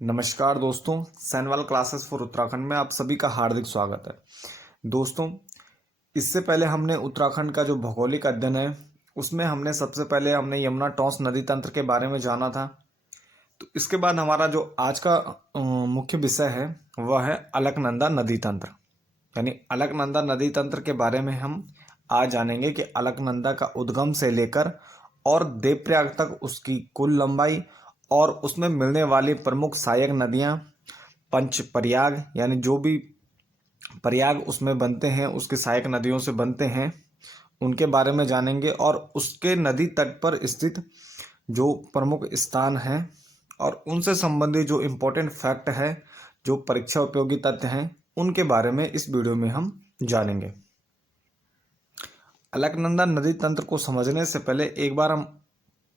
नमस्कार दोस्तों, सैनवाल classes for Uttarakhand में आप सभी का हार्दिक स्वागत है। दोस्तों, इससे पहले हमने उत्तराखंड का जो भौगोलिक अध्ययन है उसमें हमने यमुना टॉन्स नदी तंत्र के बारे में जाना था। तो इसके बाद हमारा जो आज का मुख्य विषय है वह है अलकनंदा नदी तंत्र। यानी अलकनंदा नदी तंत्र के बारे में हम आज जानेंगे कि अलकनंदा का उद्गम से लेकर और देवप्रयाग तक उसकी कुल लंबाई और उसमें मिलने वाली प्रमुख सहायक नदियां, पंच प्रयाग यानी जो भी प्रयाग उसमें बनते हैं उसके सहायक नदियों से बनते हैं उनके बारे में जानेंगे, और उसके नदी तट पर स्थित जो प्रमुख स्थान हैं और उनसे संबंधित जो इम्पोर्टेंट फैक्ट है, जो परीक्षा उपयोगी तथ्य हैं, उनके बारे में इस वीडियो में हम जानेंगे। अलकनंदा नदी तंत्र को समझने से पहले एक बार हम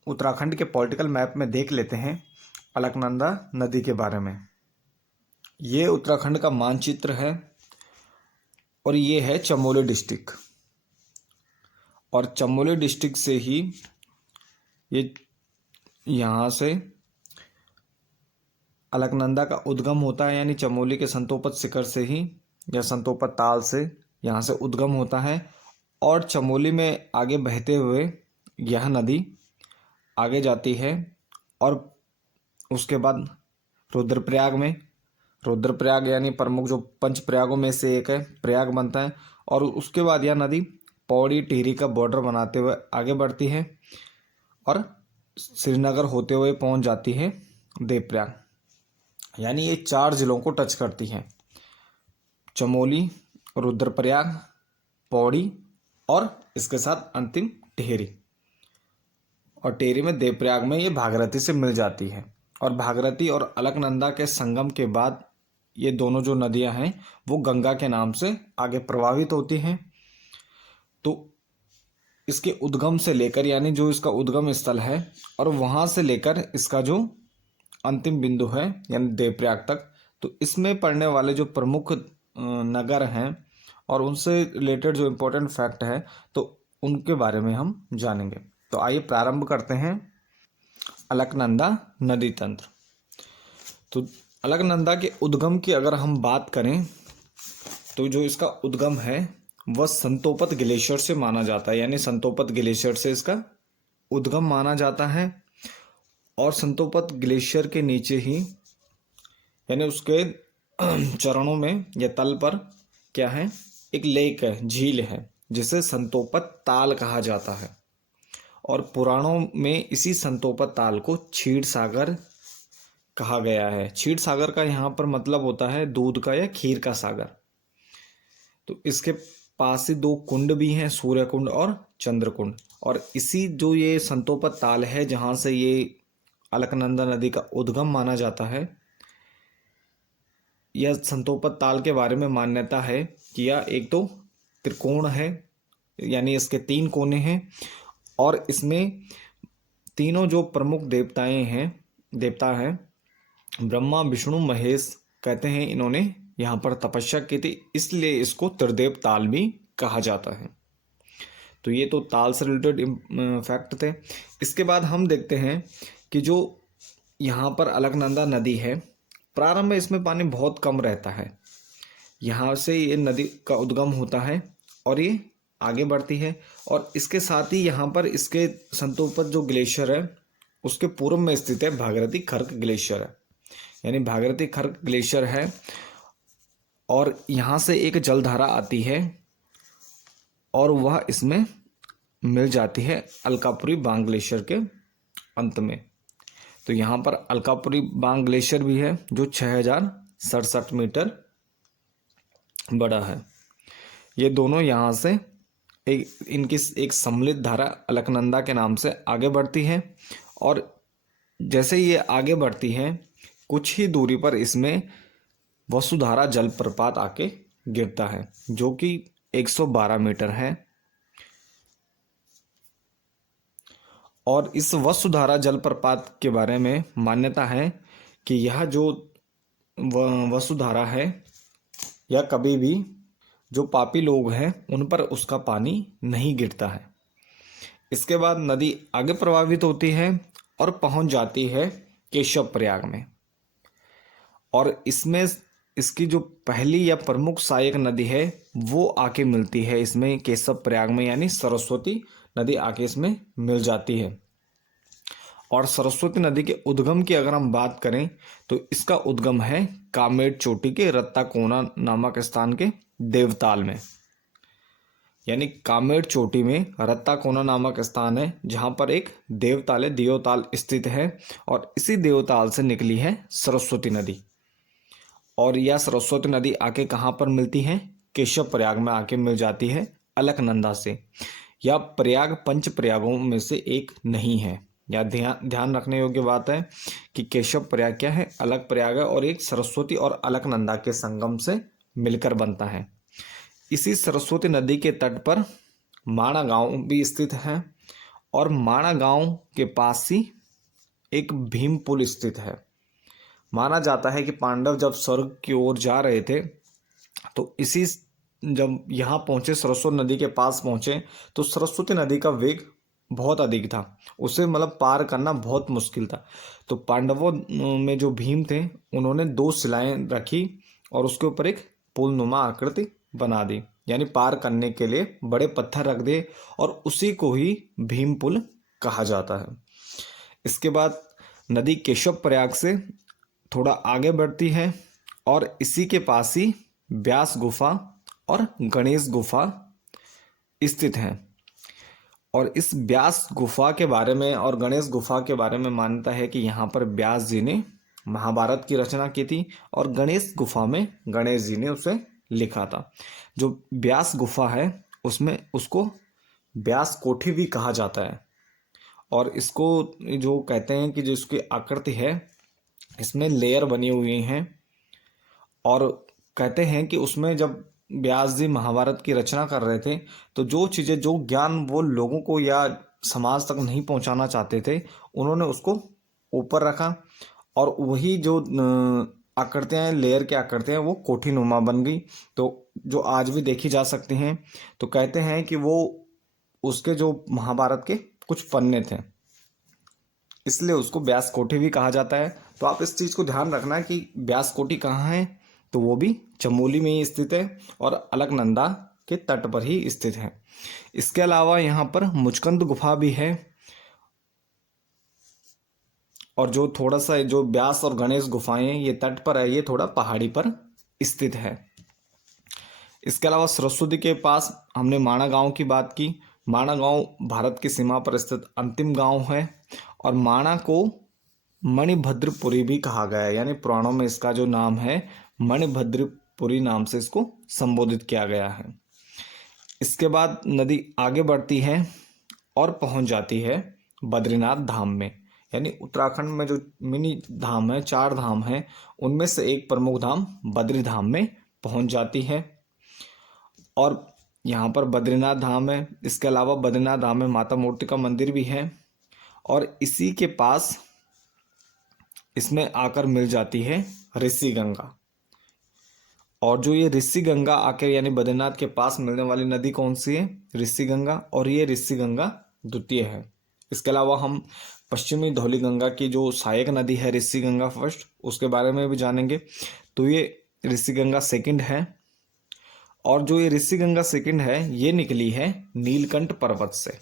उत्तराखंड के पॉलिटिकल मैप में देख लेते हैं अलकनंदा नदी के बारे में। ये उत्तराखंड का मानचित्र है और ये है चमोली डिस्ट्रिक्ट, और चमोली डिस्ट्रिक्ट से ही ये यहाँ से अलकनंदा का उद्गम होता है। यानी चमोली के संतोपत शिखर से ही या संतोपत ताल से यहाँ से उद्गम होता है, और चमोली में आगे बहते हुए यह नदी आगे जाती है और उसके बाद रुद्रप्रयाग यानी प्रमुख जो पंच प्रयागों में से एक है, प्रयाग बनता है, और उसके बाद यह नदी पौड़ी टिहरी का बॉर्डर बनाते हुए आगे बढ़ती है और श्रीनगर होते हुए पहुंच जाती है देवप्रयाग। यानी ये 4 जिलों को टच करती है: चमोली, रुद्रप्रयाग, पौड़ी और इसके साथ अंतिम टिहरी। और टिहरी में देवप्रयाग में ये भागीरथी से मिल जाती है, और भागीरथी और अलकनंदा के संगम के बाद ये दोनों जो नदियां हैं वो गंगा के नाम से आगे प्रवाहित होती हैं। तो इसके उद्गम से लेकर, यानी जो इसका उद्गम स्थल है और वहां से लेकर इसका जो अंतिम बिंदु है यानी देवप्रयाग तक, तो इसमें पड़ने वाले जो प्रमुख नगर हैं और उनसे रिलेटेड जो इम्पोर्टेंट फैक्ट है तो उनके बारे में हम जानेंगे। तो आइए प्रारंभ करते हैं अलकनंदा नदी तंत्र। तो अलकनंदा के उद्गम की अगर हम बात करें तो जो इसका उद्गम है वह संतोपत ग्लेशियर से माना जाता है। यानी संतोपत ग्लेशियर से इसका उद्गम माना जाता है, और संतोपत ग्लेशियर के नीचे ही यानी उसके चरणों में या तल पर क्या है, एक लेक है, झील है, जिसे संतोपत ताल कहा जाता है। और पुराणों में इसी संतोपत ताल को क्षीर सागर कहा गया है। क्षीर सागर का यहाँ पर मतलब होता है दूध का या खीर का सागर। तो इसके पास ही 2 कुंड भी हैं, सूर्य कुंड और चंद्र कुंड, और इसी जो ये संतोपत ताल है जहाँ से ये अलकनंदा नदी का उद्गम माना जाता है, यह संतोपत ताल के बारे में मान्यता है कि यह एक तो त्रिकोण है, यानी इसके 3 कोने हैं, और इसमें तीनों जो प्रमुख देवता हैं ब्रह्मा, विष्णु, महेश, कहते हैं इन्होंने यहाँ पर तपस्या की थी, इसलिए इसको त्रिदेव ताल भी कहा जाता है। तो ये तो ताल से रिलेटेड फैक्ट थे। इसके बाद हम देखते हैं कि जो यहाँ पर अलकनंदा नदी है, प्रारंभ में इसमें पानी बहुत कम रहता है। यहाँ से ये नदी का उद्गम होता है और ये आगे बढ़ती है, और इसके साथ ही यहाँ पर इसके संतोपत जो ग्लेशियर है उसके पूर्व में स्थित है भागीरथी खर्क ग्लेशियर है। यानी भागीरथी खर्क ग्लेशियर है, और यहाँ से एक जलधारा आती है और वह इसमें मिल जाती है अलकापुरी बांग ग्लेशियर के अंत में। तो यहाँ पर अलकापुरी बांग ग्लेशियर भी है जो 6067 मीटर बड़ा है। ये दोनों यहाँ से इनकी एक सम्मिलित धारा अलकनंदा के नाम से आगे बढ़ती है, और जैसे ये आगे बढ़ती है कुछ ही दूरी पर इसमें वसुधारा जलप्रपात आके गिरता है जो कि 112 मीटर है। और इस वसुधारा जलप्रपात के बारे में मान्यता है कि यह जो वसुधारा है यह कभी भी जो पापी लोग हैं उन पर उसका पानी नहीं गिरता है। इसके बाद नदी आगे प्रवाहित होती है और पहुंच जाती है केशव प्रयाग में। और इसमें इसकी जो पहली या प्रमुख सहायक नदी है वो आके मिलती है इसमें केशव प्रयाग में, यानी सरस्वती नदी आके इसमें मिल जाती है। और सरस्वती नदी के उद्गम की अगर हम बात करें तो इसका उद्गम है कामेट चोटी के रत्ताकोना नामक स्थान के देवताल में। यानी कामेट चोटी में रत्ताकोना नामक स्थान है जहाँ पर एक देवताल है, देवताल स्थित है, और इसी देवताल से निकली है सरस्वती नदी। और यह सरस्वती नदी आके कहाँ पर मिलती है? केशव प्रयाग में आके मिल जाती है अलकनंदा से। यह प्रयाग पंच प्रयागों में से एक नहीं है। या ध्यान रखने योग्य बात है कि केशव प्रयाग क्या है? अलग प्रयाग है, और एक सरस्वती और अलकनंदा के संगम से मिलकर बनता है। इसी सरस्वती नदी के तट पर माणा गांव भी स्थित है, और माणा गांव के पास ही एक भीम पुल स्थित है। माना जाता है कि पांडव जब स्वर्ग की ओर जा रहे थे तो जब यहाँ पहुँचे, सरस्वती नदी के पास पहुँचे, तो सरस्वती नदी का वेग बहुत अधिक था, उसे मतलब पार करना बहुत मुश्किल था। तो पांडवों में जो भीम थे उन्होंने 2 शिलाएं रखी और उसके ऊपर एक पुल नुमा आकृति बना दी, यानी पार करने के लिए बड़े पत्थर रख दिए, और उसी को ही भीम पुल कहा जाता है। इसके बाद नदी केशव प्रयाग से थोड़ा आगे बढ़ती है, और इसी के पास ही व्यास गुफा और गणेश गुफा स्थित हैं। और इस व्यास गुफा के बारे में और गणेश गुफा के बारे में मान्यता है कि यहाँ पर व्यास जी ने महाभारत की रचना की थी, और गणेश गुफा में गणेश जी ने उसे लिखा था। जो व्यास गुफा है उसमें उसको व्यास कोठी भी कहा जाता है, और इसको जो कहते हैं कि जो इसकी आकृति है इसमें लेयर बनी हुई हैं, और कहते हैं कि उसमें जब व्यास जी महाभारत की रचना कर रहे थे तो जो चीज़ें, जो ज्ञान वो लोगों को या समाज तक नहीं पहुंचाना चाहते थे, उन्होंने उसको ऊपर रखा, और वही जो आकृतियाँ हैं, लेयर की आकृतियाँ, वो कोठी नुमा बन गई। तो जो आज भी देखी जा सकती हैं। तो कहते हैं कि वो उसके जो महाभारत के कुछ पन्ने थे, इसलिए उसको व्यास कोठी भी कहा जाता है। तो आप इस चीज़ को ध्यान रखना कि व्यास कोठी कहाँ है, तो वो भी चमोली में ही स्थित है और अलकनंदा के तट पर ही स्थित है। इसके अलावा यहाँ पर मुचकंद गुफा भी है, और जो थोड़ा सा जो व्यास और गणेश गुफाएं ये तट पर है, ये थोड़ा पहाड़ी पर स्थित है। इसके अलावा सरस्वती के पास हमने माणा गांव की बात की। माणा गांव भारत की सीमा पर स्थित अंतिम गांव है, और माणा को मणिभद्रपुरी भी कहा गया है, यानी पुराणों में इसका जो नाम है मणिभद्रपुरी नाम से इसको संबोधित किया गया है। इसके बाद नदी आगे बढ़ती है और पहुंच जाती है बद्रीनाथ धाम में। यानी उत्तराखंड में जो मिनी धाम है, 4 धाम हैं, उनमें से एक प्रमुख धाम बद्री धाम में पहुंच जाती है। और यहाँ पर बद्रीनाथ धाम है। इसके अलावा बद्रीनाथ धाम में माता मूर्ति का मंदिर भी है, और इसी के पास इसमें आकर मिल जाती है ऋषि गंगा। और जो ये ऋषि गंगा आकर यानी बद्रीनाथ के पास मिलने वाली नदी कौन सी है? ऋषि गंगा, और ये ऋषि गंगा द्वितीय है। इसके अलावा हम पश्चिमी धौली गंगा की जो सहायक नदी है ऋषि गंगा फर्स्ट, उसके बारे में भी जानेंगे। तो ये ऋषि गंगा सेकंड है, और जो ये ऋषि गंगा सेकंड है ये निकली है नीलकंठ पर्वत से।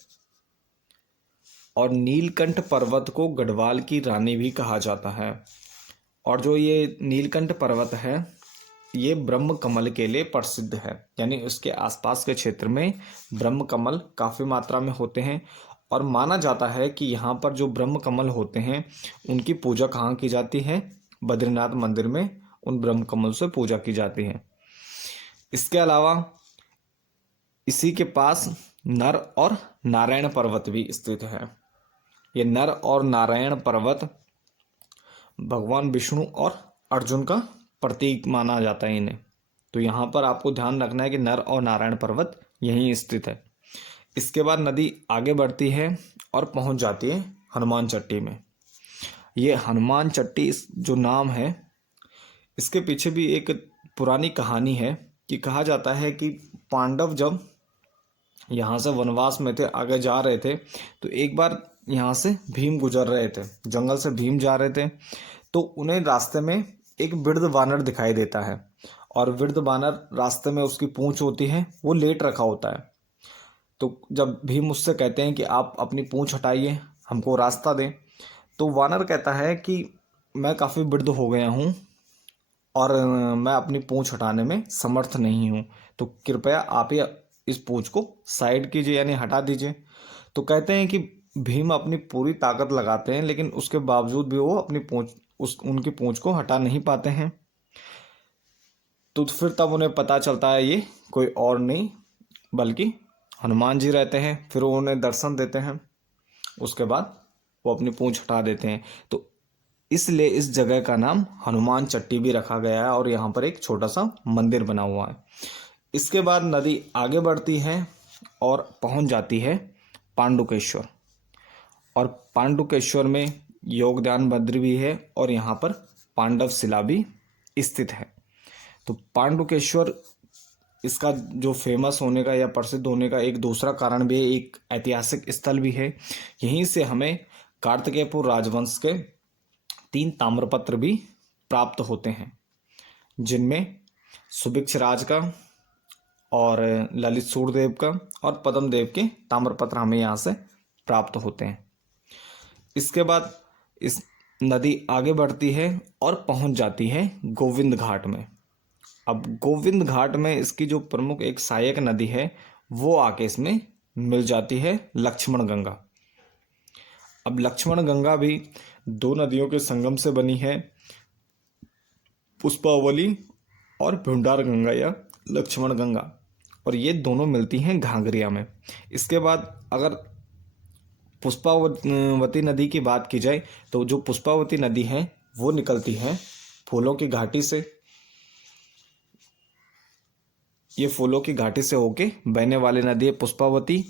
और नीलकंठ पर्वत को गढ़वाल की रानी भी कहा जाता है। और जो ये नीलकंठ पर्वत है ये ब्रह्म कमल के लिए प्रसिद्ध है, यानी उसके आसपास के क्षेत्र में ब्रह्म कमल काफ़ी मात्रा में होते हैं। और माना जाता है कि यहाँ पर जो ब्रह्म कमल होते हैं उनकी पूजा कहाँ की जाती है? बद्रीनाथ मंदिर में उन ब्रह्म कमल से पूजा की जाती है। इसके अलावा इसी के पास नर और नारायण पर्वत भी स्थित है। ये नर और नारायण पर्वत भगवान विष्णु और अर्जुन का प्रतीक माना जाता है इन्हें। तो यहाँ पर आपको ध्यान रखना है कि नर और नारायण पर्वत यहीं स्थित है। इसके बाद नदी आगे बढ़ती है और पहुँच जाती है हनुमान चट्टी में। ये हनुमान चट्टी जो नाम है इसके पीछे भी एक पुरानी कहानी है कि कहा जाता है कि पांडव जब यहाँ से वनवास में थे, आगे जा रहे थे, तो एक बार यहाँ से भीम गुजर रहे थे, जंगल से भीम जा रहे थे, तो उन्हें रास्ते में एक वृद्ध वानर दिखाई देता है और वृद्ध वानर रास्ते में उसकी पूंछ होती है, वो लेट रखा होता है। तो जब भीम उससे कहते हैं कि आप अपनी पूंछ हटाइए, हमको रास्ता दें, तो वानर कहता है कि मैं काफ़ी वृद्ध हो गया हूँ और मैं अपनी पूंछ हटाने में समर्थ नहीं हूँ, तो कृपया आप ही इस पूंछ को साइड कीजिए, यानी हटा दीजिए। तो कहते हैं कि भीम अपनी पूरी ताकत लगाते हैं, लेकिन उसके बावजूद भी वो अपनी पूंछ उनकी पूंछ को हटा नहीं पाते हैं। तो फिर तब उन्हें पता चलता है ये कोई और नहीं बल्कि हनुमान जी रहते हैं। फिर वो उन्हें दर्शन देते हैं, उसके बाद वो अपनी पूंछ हटा देते हैं। तो इसलिए इस जगह का नाम हनुमान चट्टी भी रखा गया है और यहाँ पर एक छोटा सा मंदिर बना हुआ है। इसके बाद नदी आगे बढ़ती है और पहुँच जाती है पांडुकेश्वर। और पांडुकेश्वर में योगदान बद्री भी है और यहाँ पर पांडव शिला भी स्थित है। तो पांडुकेश्वर इसका जो फेमस होने का या प्रसिद्ध होने का एक दूसरा कारण भी है, एक ऐतिहासिक स्थल भी है। यहीं से हमें कार्तिकेयपुर राजवंश के 3 ताम्रपत्र भी प्राप्त होते हैं, जिनमें सुभिक्ष राज का और ललित सूर्यदेव का और पद्मदेव के ताम्रपत्र हमें यहाँ से प्राप्त होते हैं। इसके बाद इस नदी आगे बढ़ती है और पहुंच जाती है गोविंद घाट में। अब गोविंद घाट में इसकी जो प्रमुख एक सहायक नदी है वो आके इसमें मिल जाती है लक्ष्मण गंगा। अब लक्ष्मण गंगा भी 2 नदियों के संगम से बनी है, पुष्पावली और भुंडार गंगा या लक्ष्मण गंगा, और ये दोनों मिलती हैं घाघरिया में। इसके बाद अगर पुष्पावती नदी की बात की जाए तो जो पुष्पावती नदी है वो निकलती है फूलों की घाटी से। ये फूलों की घाटी से होके बहने वाली नदी है पुष्पावती।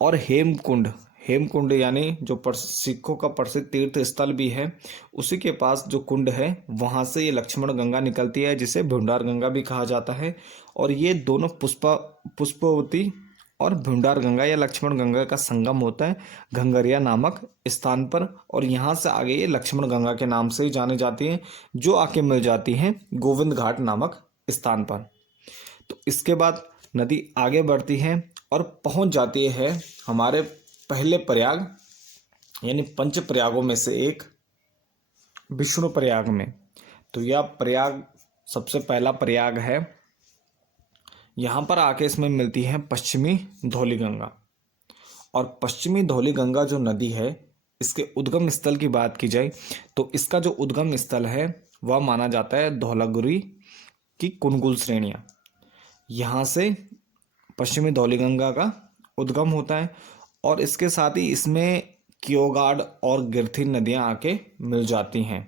और हेमकुंड यानी जो सिखों का प्रसिद्ध तीर्थ स्थल भी है, उसी के पास जो कुंड है वहाँ से ये लक्ष्मण गंगा निकलती है, जिसे भुंडार गंगा भी कहा जाता है। और ये दोनों पुष्पावती और भुंडार गंगा या लक्ष्मण गंगा का संगम होता है घंगरिया नामक स्थान पर, और यहाँ से आगे ये लक्ष्मण गंगा के नाम से ही जानी जाती है, जो आके मिल जाती हैं गोविंद घाट नामक स्थान पर। तो इसके बाद नदी आगे बढ़ती है और पहुंच जाती है हमारे पहले प्रयाग यानी पंच प्रयागों में से एक विष्णु प्रयाग में। तो यह प्रयाग सबसे पहला प्रयाग है। यहाँ पर आके इसमें मिलती है पश्चिमी धौली गंगा। और पश्चिमी धौली गंगा जो नदी है, इसके उद्गम स्थल की बात की जाए तो इसका जो उद्गम स्थल है वह माना जाता है धौलागिरी की कुनगुल श्रेणियाँ। यहाँ से पश्चिमी धौली गंगा का उद्गम होता है और इसके साथ ही इसमें कियोगाड़ और गिरथी नदियाँ आके मिल जाती हैं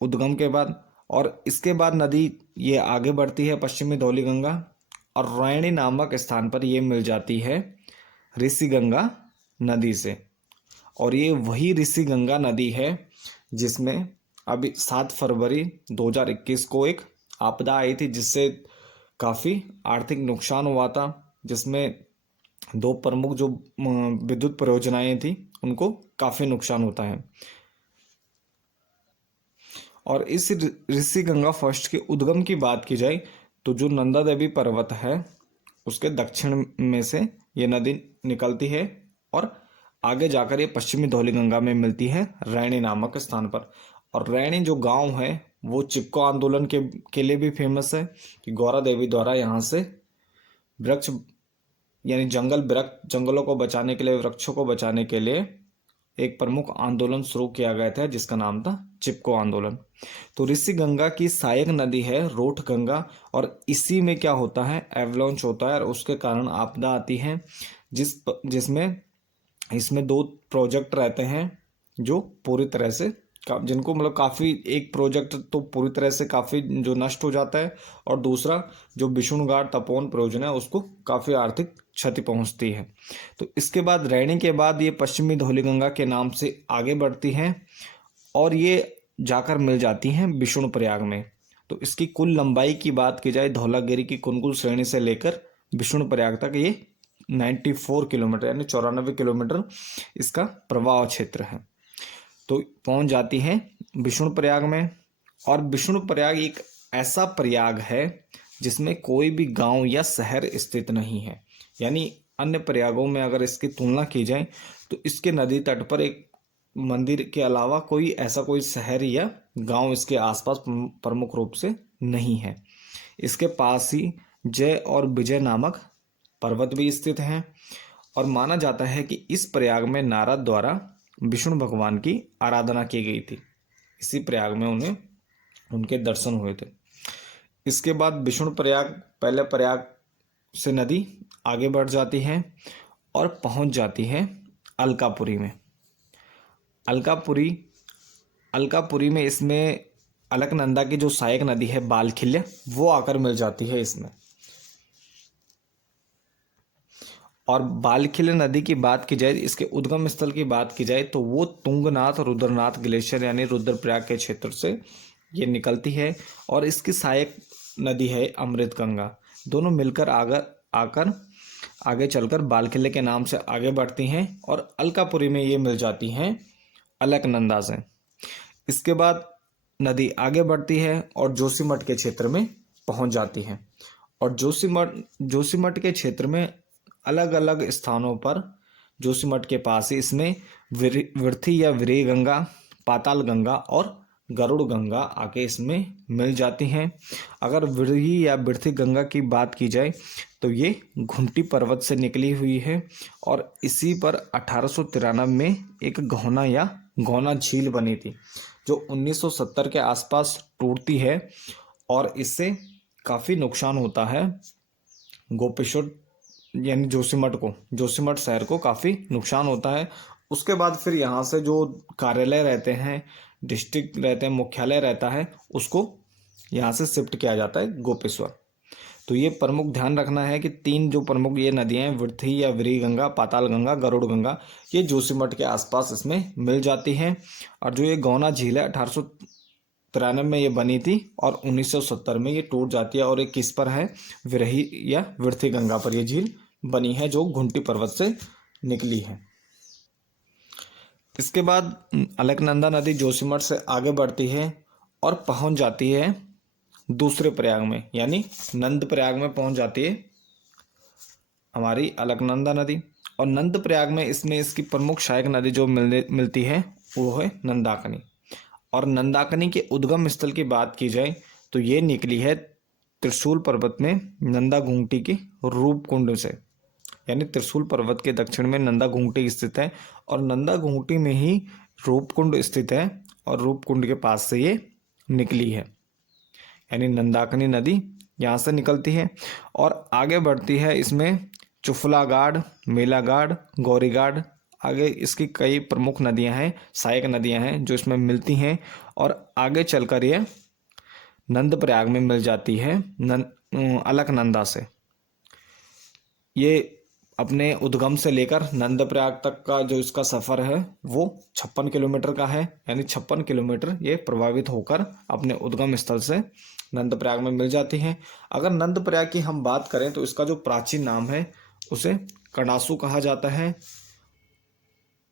उद्गम के बाद। और इसके बाद नदी ये आगे बढ़ती है पश्चिमी धौली गंगा और रैणी नामक स्थान पर ये मिल जाती है ऋषि गंगा नदी से। और ये वही ऋषि गंगा नदी है जिसमें अभी 7 फरवरी 2021 को एक आपदा आई थी, जिससे काफ़ी आर्थिक नुकसान हुआ था, जिसमें 2 प्रमुख जो विद्युत परियोजनाएं थी उनको काफ़ी नुकसान होता है। और इस ऋषि गंगा फर्स्ट के उद्गम की बात की जाए तो जो नंदा देवी पर्वत है उसके दक्षिण में से ये नदी निकलती है और आगे जाकर ये पश्चिमी धौली गंगा में मिलती है रैणी नामक स्थान पर। और रैणी जो गांव है वो चिपको आंदोलन के लिए भी फेमस है कि गौरा देवी द्वारा यहाँ से वृक्ष यानी जंगलों को बचाने के लिए, वृक्षों को बचाने के लिए एक प्रमुख आंदोलन शुरू किया गया था जिसका नाम था चिपको आंदोलन। तो ऋषि गंगा की सहायक नदी है रोठ गंगा और इसी में क्या होता है, एवलॉन्च होता है और उसके कारण आपदा आती है, जिसमें इसमें 2 प्रोजेक्ट रहते हैं जो पूरी तरह से जिनको मतलब काफ़ी, एक प्रोजेक्ट तो पूरी तरह से काफ़ी जो नष्ट हो जाता है और दूसरा जो विष्णुघाट तपोवन परियोजना है उसको काफ़ी आर्थिक क्षति पहुंचती है। तो इसके बाद रैणी के बाद ये पश्चिमी धौली गंगा के नाम से आगे बढ़ती हैं और ये जाकर मिल जाती हैं विष्णु प्रयाग में। तो इसकी कुल लंबाई की बात की जाए धौलागिरी की कुनकुल श्रेणी से लेकर विष्णु प्रयाग तक ये 94 किलोमीटर यानी 94 किलोमीटर इसका प्रवाह क्षेत्र है। तो पहुंच जाती है विष्णुप्रयाग में। और विष्णुप्रयाग एक ऐसा प्रयाग है जिसमें कोई भी गांव या शहर स्थित नहीं है। यानी अन्य प्रयागों में अगर इसकी तुलना की जाए तो इसके नदी तट पर एक मंदिर के अलावा कोई शहर या गांव इसके आसपास प्रमुख रूप से नहीं है। इसके पास ही जय और विजय नामक पर्वत भी स्थित हैं और माना जाता है कि इस प्रयाग में नारद द्वारा विष्णु भगवान की आराधना की गई थी। इसी प्रयाग में उन्हें उनके दर्शन हुए थे। इसके बाद विष्णु प्रयाग, पहले प्रयाग से नदी आगे बढ़ जाती है और पहुंच जाती है अलकापुरी में। अलकापुरी में इसमें अलकनंदा की जो सहायक नदी है बालखिल्य, वो आकर मिल जाती है इसमें। और बालखिल्य नदी की बात की जाए, इसके उद्गम स्थल की बात की जाए तो वो तुंगनाथ रुद्रनाथ ग्लेशियर यानी रुद्रप्रयाग के क्षेत्र से ये निकलती है। और इसकी सहायक नदी है अमृतगंगा। दोनों मिलकर आगे चलकर बालखिल्य के नाम से आगे बढ़ती हैं और अलकापुरी में ये मिल जाती हैं अलकनंदा से। इसके बाद नदी आगे बढ़ती है और जोशीमठ के क्षेत्र में पहुंच जाती है। और जोशीमठ के क्षेत्र में अलग अलग स्थानों पर, जोशीमठ के पास ही इसमें विरथी या विरेय गंगा, पाताल गंगा और गरुड़ गंगा आके इसमें मिल जाती हैं। अगर विरही या विरथी गंगा की बात की जाए तो ये घुंटी पर्वत से निकली हुई है और इसी पर 1893 में एक गौना झील बनी थी जो 1970 के आसपास टूटती है और इससे काफ़ी नुकसान होता है गोपेश्वर यानी जोशीमठ शहर को काफ़ी नुकसान होता है। उसके बाद फिर यहाँ से जो कार्यालय रहते हैं, डिस्ट्रिक्ट रहते हैं, मुख्यालय रहता है, उसको यहाँ से शिफ्ट किया जाता है गोपेश्वर। तो ये प्रमुख ध्यान रखना है कि 3 जो प्रमुख ये नदियाँ हैं, विरथी या विरी गंगा, पाताल गंगा, गरुड़ गंगा, ये जोशीमठ के आसपास इसमें मिल जाती हैं। और जो ये गौना झील है 1893 में ये बनी थी और 1970 में ये टूट जाती है। और ये किस पर है? विरही या विरथी गंगा पर ये झील बनी है जो घुंटी पर्वत से निकली है। इसके बाद अलकनंदा नदी जोशीमठ से आगे बढ़ती है और पहुंच जाती है दूसरे प्रयाग में, यानी नंद प्रयाग में पहुंच जाती है हमारी अलकनंदा नदी। और नंद प्रयाग में इसकी प्रमुख सहायक नदी जो मिलती है वो है नंदाकनी। और नंदाकनी के उद्गम स्थल की बात की जाए तो ये निकली है त्रिशूल पर्वत में नंदा घूंटी के रूपकुंड से। यानी त्रिशूल पर्वत के दक्षिण में नंदा घूंटी स्थित है और नंदा घूंटी में ही रूपकुंड स्थित है और रूपकुंड के पास से ये निकली है। यानी नंदाकनी नदी यहाँ से निकलती है और आगे बढ़ती है। इसमें चुफलागाड़, मेलागाड़, गौरीगाड़, आगे इसकी कई प्रमुख नदियाँ हैं, सहायक नदियाँ हैं जो इसमें मिलती हैं और आगे चलकर ये नंद प्रयाग में मिल जाती है अलकनंदा से। ये अपने उद्गम से लेकर नंद प्रयाग तक का जो इसका सफ़र है वो 56 किलोमीटर का है। यानी 56 किलोमीटर ये प्रभावित होकर अपने उद्गम स्थल से नंद प्रयाग में मिल जाती हैं। अगर नंद प्रयाग की हम बात करें तो इसका जो प्राचीन नाम है उसे कणासु कहा जाता है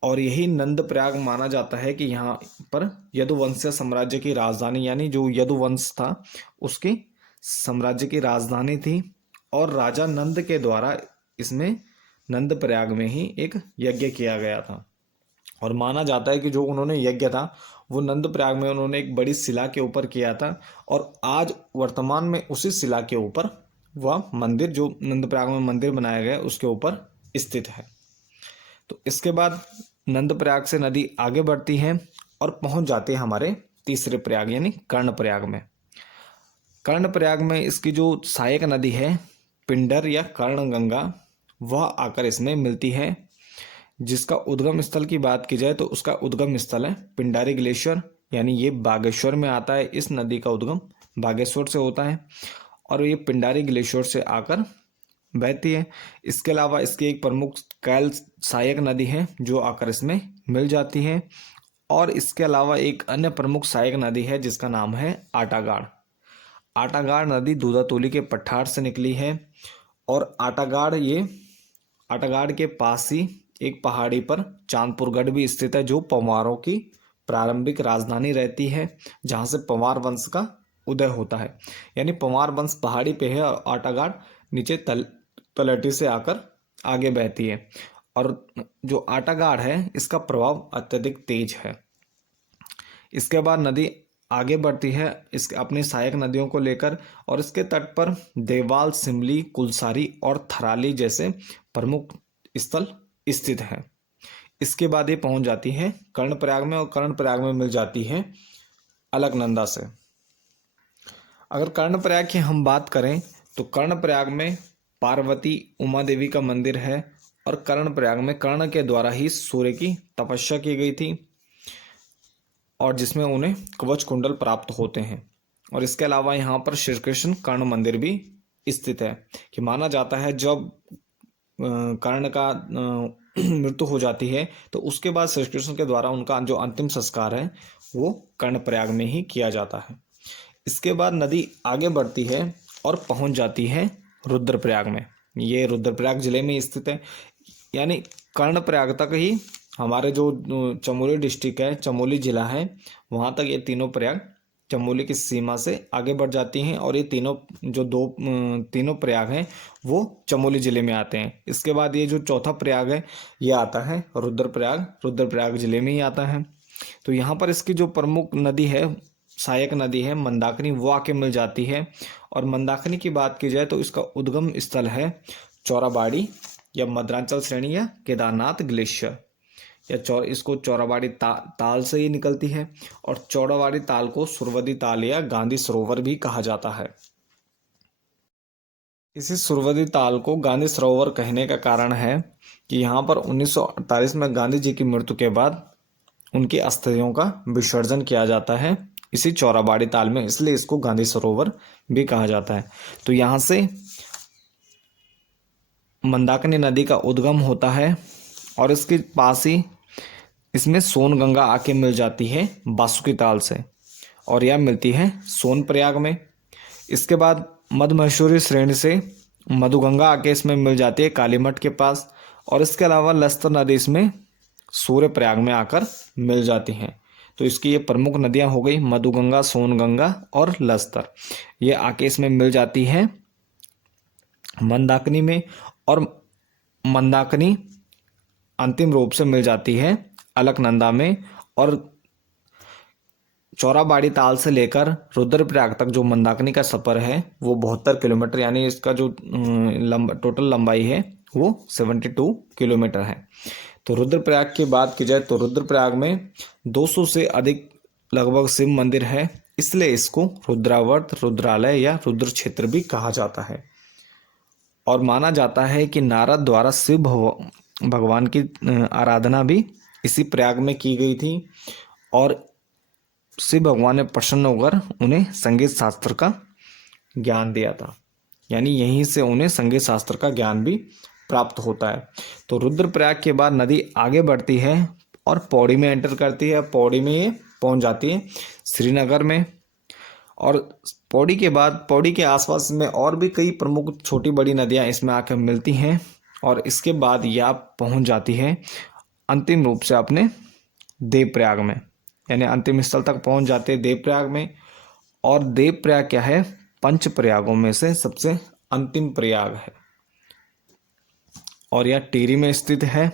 और यही नंद प्रयाग माना जाता है कि यहाँ पर यदुवंशीय साम्राज्य की राजधानी, यानी जो यदुवंश था उसकी साम्राज्य की राजधानी थी और राजा नंद के द्वारा इसमें नंद प्रयाग में ही एक यज्ञ किया गया था। और माना जाता है कि जो उन्होंने यज्ञ था वो नंद प्रयाग में उन्होंने एक बड़ी शिला के ऊपर किया था और आज वर्तमान में उसी शिला के ऊपर वह मंदिर, जो नंद प्रयाग में मंदिर बनाया गया उसके ऊपर स्थित है। तो इसके बाद नंद प्रयाग से नदी आगे बढ़ती है और पहुंच जाती है हमारे तीसरे प्रयाग यानी कर्ण प्रयाग में। कर्ण प्रयाग में इसकी जो सहायक नदी है पिंडर या कर्ण गंगा, वह आकर इसमें मिलती है। जिसका उद्गम स्थल की बात की जाए तो उसका उद्गम स्थल है पिंडारी ग्लेशियर, यानी ये बागेश्वर में आता है। इस नदी का उद्गम बागेश्वर से होता है और ये पिंडारी ग्लेशियर से आकर बहती है। इसके अलावा इसकी एक प्रमुख कैल सहायक नदी है जो आकर इसमें मिल जाती है। और इसके अलावा एक अन्य प्रमुख सहायक नदी है जिसका नाम है आटागाड़। आटागाड़ नदी दूधातोली के पठार से निकली है और आटागाड़ के पास ही एक पहाड़ी पर चांदपुर गढ़ भी स्थित है जो पंवारों की प्रारंभिक राजधानी रहती है, जहाँ से पंवार वंश का उदय होता है। यानी पंवार वंश पहाड़ी पे है और आटागाड़ नीचे तलहटी से आकर आगे बहती है। और जो आटागाड़ है इसका प्रभाव अत्यधिक तेज है। इसके बाद नदी आगे बढ़ती है इसके अपनी सहायक नदियों को लेकर, और इसके तट पर देवाल, सिमली, कुलसारी और थराली जैसे प्रमुख स्थल स्थित हैं। इसके बाद ये पहुंच जाती है कर्णप्रयाग में, और कर्णप्रयाग में मिल जाती है अलकनंदा से। अगर कर्णप्रयाग की हम बात करें तो कर्णप्रयाग में पार्वती उमा देवी का मंदिर है, और कर्णप्रयाग में कर्ण के द्वारा ही सूर्य की तपस्या की गई थी, और जिसमें उन्हें कवच कुंडल प्राप्त होते हैं। और इसके अलावा यहाँ पर श्री कृष्ण कर्ण मंदिर भी स्थित है, कि माना जाता है जब कर्ण का मृत्यु हो जाती है तो उसके बाद श्री कृष्ण के द्वारा उनका जो अंतिम संस्कार है वो कर्णप्रयाग में ही किया जाता है। इसके बाद नदी आगे बढ़ती है और पहुंच जाती है रुद्रप्रयाग में। ये रुद्रप्रयाग जिले में स्थित है, यानी कर्णप्रयाग तक ही हमारे जो चमोली डिस्ट्रिक्ट है, चमोली जिला है, वहाँ तक ये तीनों प्रयाग चमोली की सीमा से आगे बढ़ जाती हैं, और ये तीनों प्रयाग हैं वो चमोली जिले में आते हैं। इसके बाद ये जो चौथा प्रयाग है ये आता है रुद्रप्रयाग, रुद्रप्रयाग जिले में ही आता है। तो यहाँ पर इसकी जो प्रमुख नदी है, सहायक नदी है मंदाकिनी, वो आके मिल जाती है। और मंदाकिनी की बात की जाए तो इसका उद्गम स्थल है चौराबाड़ी या मद्रांचल श्रेणी या केदारनाथ ग्लेशियर, या इसको चौराबाड़ी ताल से ही निकलती है, और चौराबाड़ी ताल को सुरवदी ताल या गांधी सरोवर भी कहा जाता है। इसी सुरवदी ताल को गांधी सरोवर कहने का कारण है कि यहाँ पर 1948 में गांधी जी की मृत्यु के बाद उनकी अस्थियों का विसर्जन किया जाता है इसी चौराबाड़ी ताल में, इसलिए इसको गांधी सरोवर भी कहा जाता है। तो यहाँ से मंदाकिनी नदी का उद्गम होता है, और इसके पास ही इसमें सोनगंगा आके मिल जाती है बासुकी ताल से, और यह मिलती है सोनप्रयाग में। इसके बाद मधुमहेश्वरी श्रेणी से मधुगंगा आके इसमें मिल जाती है कालीमठ के पास, और इसके अलावा लस्तर नदी इसमें सूर्यप्रयाग में आकर मिल जाती हैं। तो इसकी ये प्रमुख नदियां हो गई मधुगंगा, सोनगंगा और लस्तर। ये आके इसमें मिल जाती है मंदाकिनी में, और मंदाकिनी अंतिम रूप से मिल जाती है अलकनंदा में। और चौराबाड़ी ताल से लेकर रुद्रप्रयाग तक जो मंदाकिनी का सफ़र है वो 72 किलोमीटर, यानी इसका जो टोटल लंबाई है वो 72 किलोमीटर है। तो रुद्रप्रयाग की बात की जाए तो रुद्रप्रयाग में 200 से अधिक लगभग शिव मंदिर है, इसलिए इसको रुद्रावर्त, रुद्रालय या रुद्र क्षेत्र भी कहा जाता है। और माना जाता है कि नारद द्वारा शिव भगवान की आराधना भी इसी प्रयाग में की गई थी, और शिव भगवान ने प्रसन्न होकर उन्हें संगीत शास्त्र का ज्ञान दिया था, यानी यहीं से उन्हें संगीत शास्त्र का ज्ञान भी प्राप्त होता है। तो रुद्रप्रयाग के बाद नदी आगे बढ़ती है और पौड़ी में एंटर करती है। पौड़ी में ये पहुंच जाती है श्रीनगर में, और पौड़ी के बाद पौड़ी के आसपास में और भी कई प्रमुख छोटी बड़ी नदियां इसमें आकर मिलती हैं, और इसके बाद यह पहुंच जाती है अंतिम रूप से अपने देवप्रयाग में, यानी अंतिम स्थल तक पहुंच जाते हैं देवप्रयाग में। और देवप्रयाग क्या है, पंच प्रयागों में से सबसे अंतिम प्रयाग है, और यह टिहरी में स्थित है।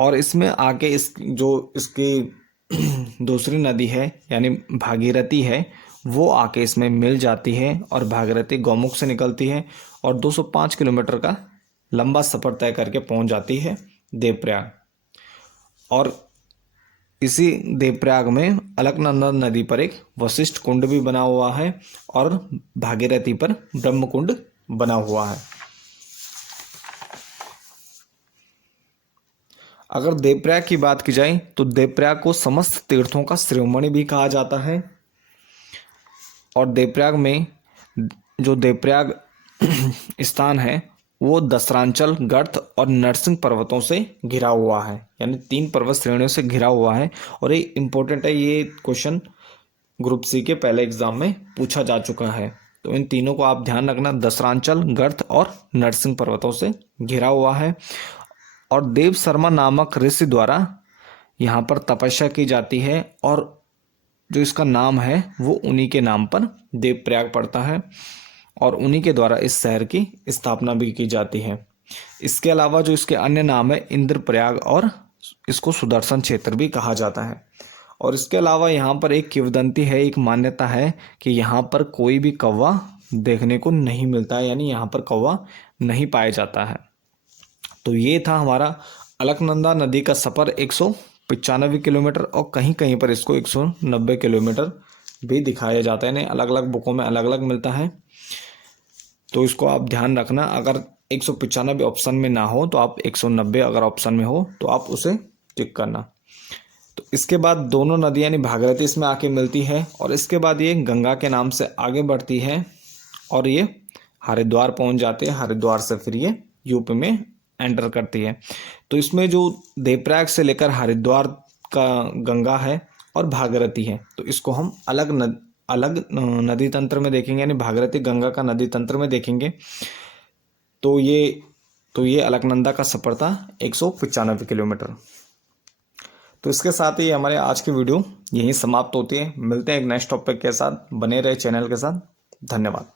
और इसमें आके इसकी दूसरी नदी है यानी भागीरथी है, वो आके इसमें मिल जाती है, और भागीरथी गौमुख से निकलती है और 205 किलोमीटर का लंबा सफ़र तय करके पहुंच जाती है देवप्रयाग। और इसी देवप्रयाग में अलकनंदा नदी पर एक वशिष्ठ कुंड भी बना हुआ है, और भागीरथी पर ब्रह्म कुंड बना हुआ है। अगर देवप्रयाग की बात की जाए तो देवप्रयाग को समस्त तीर्थों का शिरोमणि भी कहा जाता है। और देवप्रयाग में जो देवप्रयाग स्थान है वो दसरांचल, गर्त और नरसिंह पर्वतों से घिरा हुआ है, यानी 3 पर्वत श्रेणियों से घिरा हुआ है। और ये इम्पोर्टेंट है, ये क्वेश्चन ग्रुप सी के पहले एग्जाम में पूछा जा चुका है। तो इन तीनों को आप ध्यान रखना, दसरांचल, गर्त और नरसिंह पर्वतों से घिरा हुआ है। और देव शर्मा नामक ऋषि द्वारा यहाँ पर तपस्या की जाती है और जो इसका नाम है वो उन्हीं के नाम पर देवप्रयाग पड़ता है और उन्हीं के द्वारा इस शहर की स्थापना भी की जाती है। इसके अलावा जो इसके अन्य नाम है इंद्रप्रयाग और इसको सुदर्शन क्षेत्र भी कहा जाता है। और इसके अलावा यहाँ पर एक किंवदंती है, एक मान्यता है कि यहाँ पर कोई भी कौवा देखने को नहीं मिलता है, यानी यहाँ पर कौवा नहीं पाया जाता है। तो ये था हमारा अलकनंदा नदी का सफ़र 195 किलोमीटर और कहीं कहीं पर इसको 190 किलोमीटर भी दिखाया जाता है, यानी अलग अलग बुकों में अलग अलग मिलता है। तो इसको आप ध्यान रखना, अगर 195 ऑप्शन में ना हो तो आप 190 अगर ऑप्शन में हो तो आप उसे टिक करना। तो इसके बाद दोनों नदियाँ यानी भागीरथी इसमें आके मिलती है और इसके बाद ये गंगा के नाम से आगे बढ़ती है और ये हरिद्वार पहुंच जाते हैं। हरिद्वार से फिर ये यूपी में एंटर करती है। तो इसमें जो देवप्रयाग से लेकर हरिद्वार का गंगा है और भागीरथी है, तो इसको हम अलग नदी तंत्र में देखेंगे, यानी भागीरथी गंगा का नदी तंत्र में देखेंगे। तो ये अलकनंदा का सफ़र था 195 किलोमीटर। तो इसके साथ ही हमारे आज की वीडियो यहीं समाप्त होती है। मिलते हैं एक नेक्स्ट टॉपिक के साथ, बने रहे चैनल के साथ। धन्यवाद।